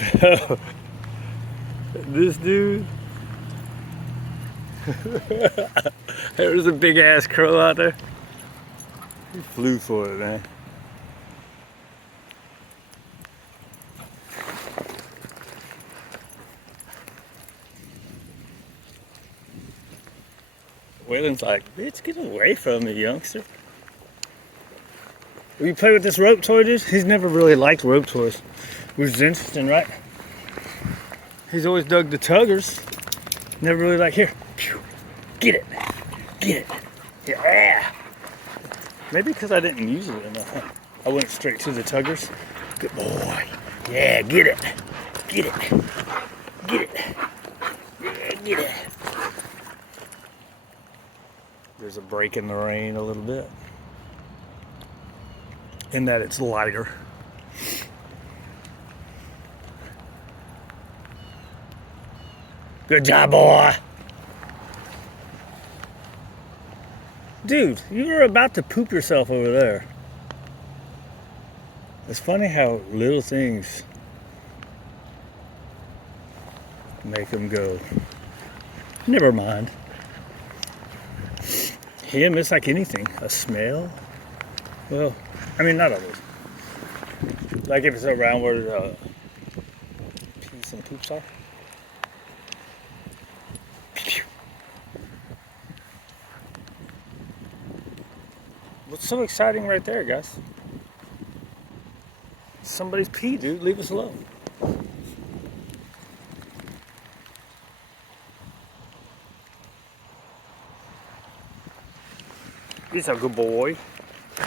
So, this dude, there was a big ass crow out there. He flew for it, man. Waylon's like, bitch, get away from me, youngster. Will you play with this rope toy, dude? He's never really liked rope toys, which is interesting, right? He's always dug the tuggers. Never really like, here, get it, yeah. Maybe because I didn't use it enough. Huh? I went straight to the tuggers. Good boy. Yeah, get it, yeah, get it. There's a break in the rain a little bit, in that it's lighter. Good job, boy. Dude, you were about to poop yourself over there. It's funny how little things make them go, never mind. Him, it's like anything. A smell? Well, I mean, not always. Like if it's around where peas and poops are. What's so exciting right there, guys? Somebody's pee, dude. Leave us alone. He's a good boy.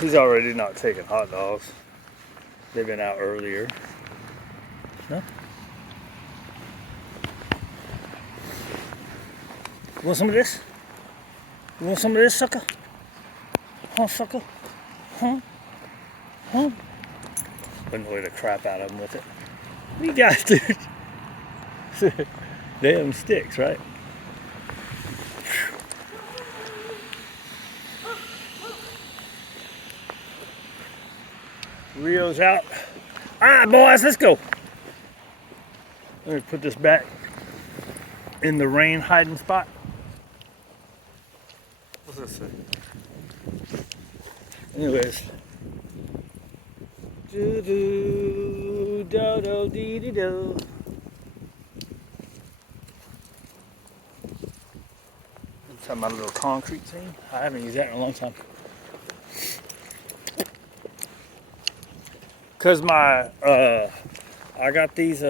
He's already not taking hot dogs. They've been out earlier. No? You want some of this? You want some of this, sucker? Huh, sucker? Huh? Annoy the crap out of him with it. What you guys do? Damn sticks, right? Rio's out. All right, boys, let's go. Let me put this back in the rain hiding spot. What's this say? Anyways. Do do do do dee dee do. That's my little concrete thing. I haven't used that in a long time. Cause I got these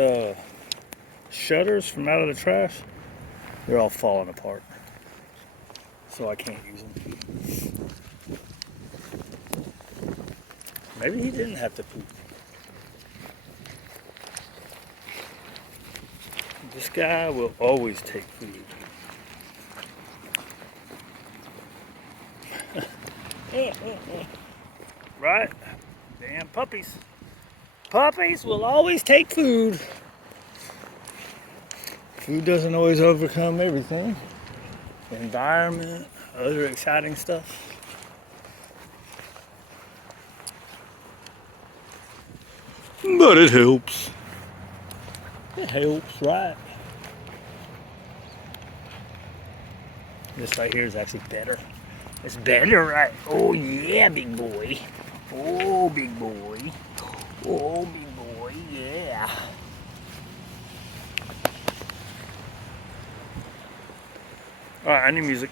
shutters from out of the trash. They're all falling apart, so I can't use them. Maybe he didn't have to poop. This guy will always take food. Right? Damn puppies. Puppies will always take food. Food doesn't always overcome everything. Environment, other exciting stuff. But it helps. It helps, right? This right here is actually better. It's better, right? Oh yeah, big boy. Oh, big boy. Oh, big boy, yeah. Alright, I need music.